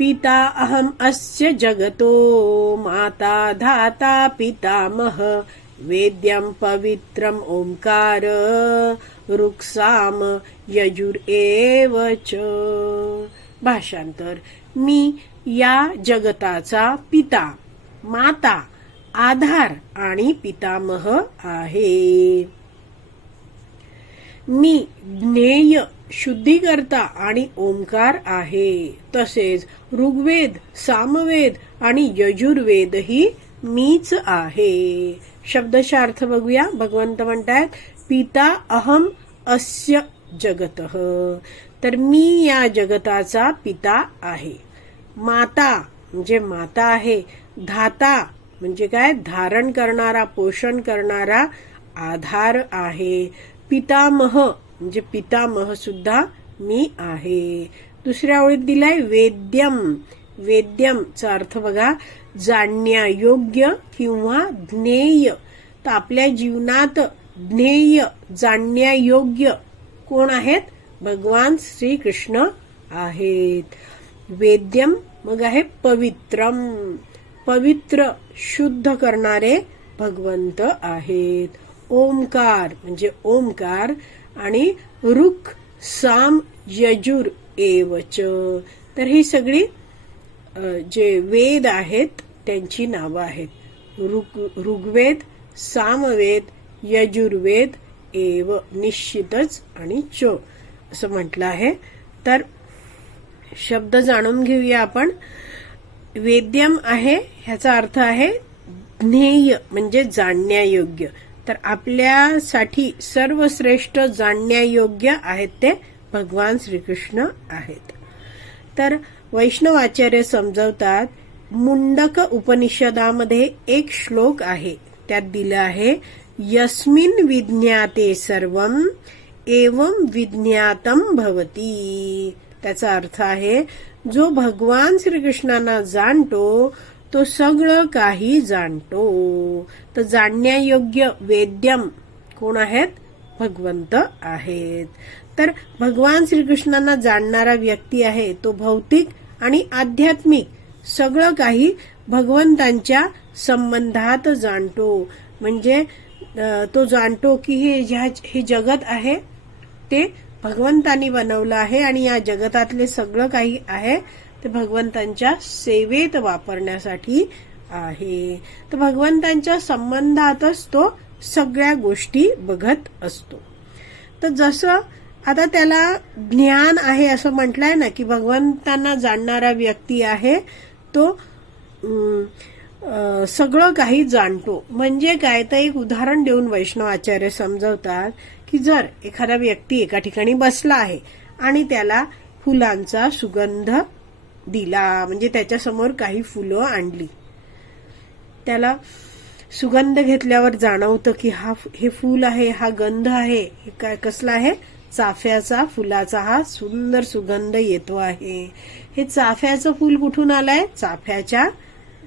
पिता अहम् अस्य जगतो माता धाता पितामह। वेद्यं पवित्रम् ओंकार रुक्साम यजुर एव च। भाषांतर मी या जगताचा पिता माता आधार आणि पितामह आहे। मी ज्ञेय शुद्धीकर्ता आणि ओंकार आहे. तसेच ऋग्वेद सामवेद आणि यजुर्वेदही मीच आहे. शब्दशा अर्थ बघूया. भगवंत म्हणतायत पिता अहम अस्य जगत. तर मी या जगताचा पिता आहे. माता म्हणजे माता आहे. धाता म्हणजे काय? धारण करणारा पोषण करणारा आधार आहे. पितामह म्हणजे पितामह सुद्धा मी आहे. दुसऱ्या ओळीत दिलाय वेद्यम. वेद्यमचा अर्थ बघा जाणण्यायोग्य किंवा ज्ञेय. तर आपल्या जीवनात ज्ञेय जाणण्यायोग्य कोण आहेत? भगवान श्रीकृष्ण आहेत. वेद्यम मग आहे पवित्रम. पवित्र शुद्ध करणारे भगवंत आहेत. ओमकार म्हणजे ओमकार आणि रुख साम यजुर एवच. तर ही सगळी जे वेद आहेत त्यांची नावं आहेत. ऋग ऋग्वेद सामवेद यजुर्वेद एव निश्चितच आणि च असं म्हटलं आहे. तर शब्द जाणून घेऊया आपण. वेद्यम आहे ह्याचा अर्थ आहे ज्ञेय म्हणजे जाणण्यायोग्य. तर आपल्यासाठी सर्वश्रेष्ठ जाणण्यायोग्य आहेत ते भगवान श्रीकृष्ण आहेत. तर वैष्णवाचार्य समजवतात मुंडक उपनिषदामध्ये एक श्लोक आहे. त्यात दिलं आहे यस्मिन विज्ञाते सर्व एवं विज्ञातम भवती. त्याचा अर्थ आहे जो भगवान श्रीकृष्णांना जाणतो तो सगळं काही जाणतो. तर जाणण्यायोग्य वेद्यम कोण आहेत? भगवंत आहेत. तर भगवान श्रीकृष्णांना जाणणारा व्यक्ती आहे तो भौतिक आणि आध्यात्मिक. सगळं काही भगवंतांच्या संबंधात जाणतो. म्हणजे तो जाणतो की हे ज्या हे जगत आहे. ते भगवंतांनी बनवलं आहे आणि या जगतातले सगळं काही आहे. ते भगवंतांच्या सेवेत वापरण्यासाठी आहे. तर भगवंतांच्या संबंधातच तो सगळ्या गोष्टी बघत असतो. तर जसं आता त्याला ज्ञान आहे असं म्हटलंय ना की भगवंतांना जाणणारा व्यक्ती आहे तो सगळं काही जाणतो. म्हणजे काय? तर एक उदाहरण देऊन वैष्णव आचार्य समजवतात की जर एखादा व्यक्ती एका ठिकाणी बसला आहे आणि त्याला फुलांचा सुगंध दिला म्हणजे त्याच्यासमोर काही फुलं आणली. त्याला सुगंध घेतल्यावर जाणवतं की हा हे फूल आहे हा गंध आहे हे काय कसला आहे? चाफ्याचा फुलाचा हा सुंदर सुगंध येतो आहे. हे चाफ्याचं फूल कुठून आलंय? चाफ्याच्या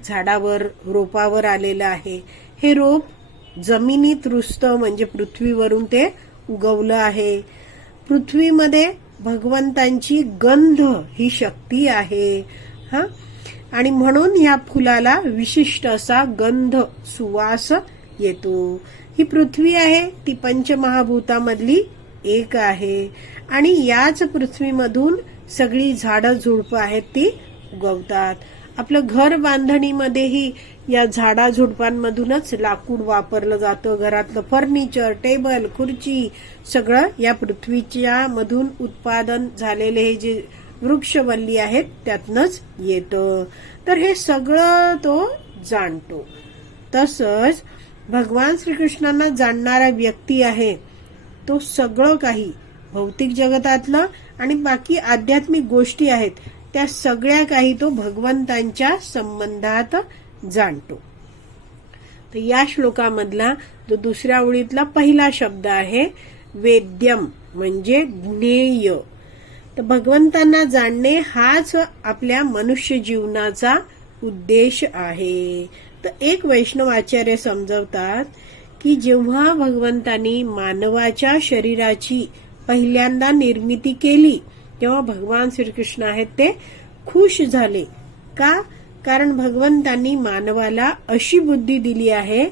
झाडावर रोपावर आलेलं आहे. हे रोप जमिनीत रुजतं म्हणजे पृथ्वीवरून ते उगवलं आहे. पृथ्वीमध्ये भगवंतांची गंध ही शक्ती आहे. हा? आणि म्हणून या फुलाला विशिष्ट असा गंध सुवास येतो. ही पृथ्वी आहे ती पंचमहाभूतामधली एक आहे. आणि याच पृथ्वीमधून सगळी झाडं झुडपं आहेत ती उगवतात. आपलं घर बांधणीमध्येही या झाडाझुडपांमधूनच लाकूड वापरलं जातं. घरातलं फर्निचर टेबल खुर्ची सगळं या पृथ्वीच्या मधून उत्पादन झालेले हे जे वृक्षवल्ली आहेत त्यातनच येतं. तर हे सगळं तो जाणतो. तसंच भगवान श्रीकृष्णांना जाणणारा व्यक्ती आहे तो सगळं काही भौतिक जगतातलं आणि बाकी आध्यात्मिक गोष्टी आहेत त्या सगळ्या काही तो भगवंतांच्या संबंधात जाणतो. तर या श्लोकामधला जो दुसऱ्या ओळीतला पहिला शब्द आहे वेद्यम म्हणजे ज्ञेय. तर भगवंतांना जाणणे हाच आपल्या मनुष्य जीवनाचा उद्देश आहे. तर एक वैष्णव आचार्य समजवतात की जेव्हा भगवंतांनी मानवाच्या शरीराची पहिल्यांदा निर्मिती केली तेव्हा भगवान श्रीकृष्ण आहेत ते खुश झाले. का? कारण भगवंतांनी मानवाला अशी बुद्धी दिली आहे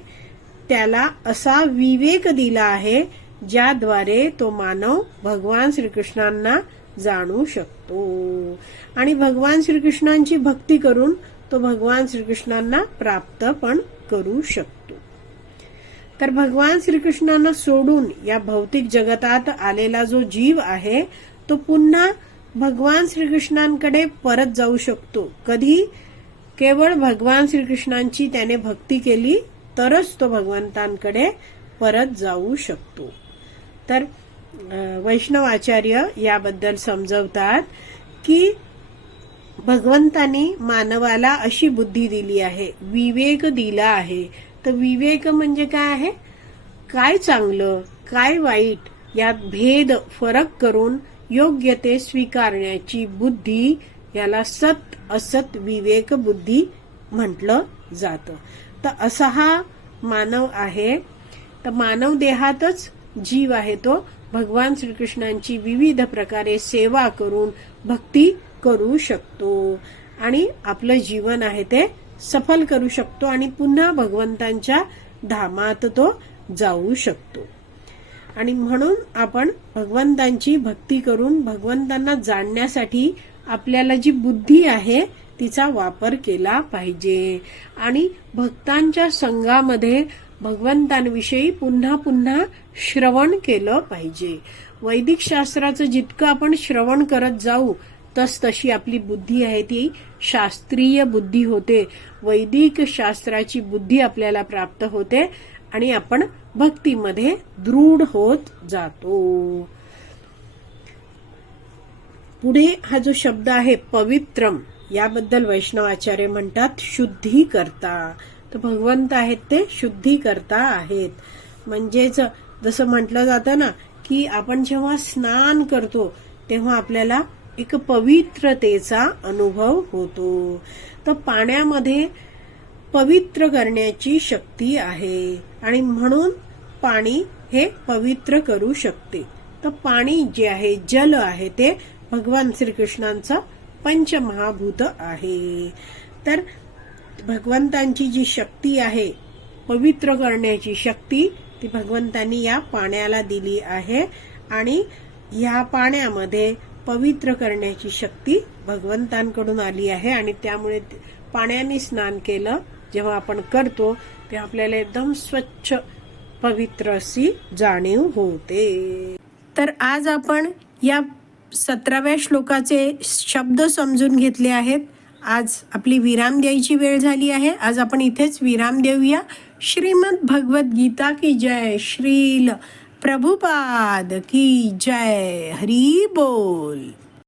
त्याला असा विवेक दिला आहे ज्याद्वारे तो मानव भगवान श्रीकृष्णांना जाणू शकतो. आणि भगवान श्रीकृष्णांची भक्ती करून तो भगवान श्रीकृष्णांना प्राप्त पण करू शकतो. तर भगवान श्रीकृष्णांना सोडून या भौतिक जगतात आलेला जो जीव आहे तो पुन्हा भगवान श्रीकृष्णांकडे परत जाऊ शकतो. कधी? केवळ भगवान श्रीकृष्णांची त्याने भक्ती केली तरच तो भगवंतांकडे परत जाऊ शकतो. तर वैष्णव आचार्य याबद्दल समजवतात की भगवंतानी मानवाला अशी बुद्धी दिली आहे विवेक दिला आहे. तर विवेक म्हणजे काय आहे? काय चांगलं काय वाईट यात भेद फरक करून योग्य ते स्वीकारण्याची बुद्धी याला सत असत विवेक बुद्धी म्हटलं जातं. तर असा हा मानव आहे. तर मानव देहातच जीव आहे तो. भगवान श्रीकृष्णांची विविध प्रकारे सेवा करून भक्ती करू शकतो. आणि आपलं जीवन आहे ते सफल करू शकतो आणि पुन्हा भगवंतांच्या धामात तो जाऊ शकतो. आणि म्हणून आपण भगवंतांची भक्ती करून भगवंतांना जाणण्यासाठी आपल्याला जी बुद्धी आहे तिचा वापर केला पाहिजे. आणि भक्तांच्या संघामध्ये भगवंतांविषयी पुन्हा पुन्हा श्रवण केलं पाहिजे. वैदिक शास्त्राचं जितकं आपण श्रवण करत जाऊ तस तशी आपली बुद्धी आहे ती शास्त्रीय बुद्धी होते. वैदिक शास्त्राची बुद्धी आपल्याला प्राप्त होते आणि आपण भक्तीमध्ये दृढ होत जातो. पुढे हा जो शब्द आहे पवित्रम याबद्दल वैष्णवाचार्य म्हणतात शुद्धी करता तर भगवंत आहेत ते शुद्धी करता आहेत. म्हणजेच जसं म्हटलं जातं ना की आपण जेव्हा स्नान करतो तेव्हा आपल्याला एक पवित्रतेचा अनुभव होतो. तर पाण्यामध्ये पवित्र करण्याची शक्ती आहे. आणि म्हणून पाणी हे पवित्र करू शकते. तर पाणी जे आहे जल आहे ते भगवान श्रीकृष्णांचा पंचमहाभूत आहे. तर भगवंतांची जी शक्ती आहे पवित्र करण्याची शक्ती ती भगवंतांनी या पाण्याला दिली आहे आणि या पाण्यामध्ये पवित्र करण्याची शक्ती भगवंतांकडून आली आहे आणि त्यामुळे पाण्याने स्नान केलं. जेव्हा आपण करतो तेव्हा आपल्याला एकदम स्वच्छ पवित्र अशी जाणीव होते. तर आज आपण या सतराव्या श्लोकाचे शब्द समजून घेतले आहेत. आज आपली विराम द्यायची वेळ झाली आहे. आज आपण इथेच विराम देऊया. श्रीमद भगवत गीता की जय. श्रील प्रभुपाद की जय. हरी बोल.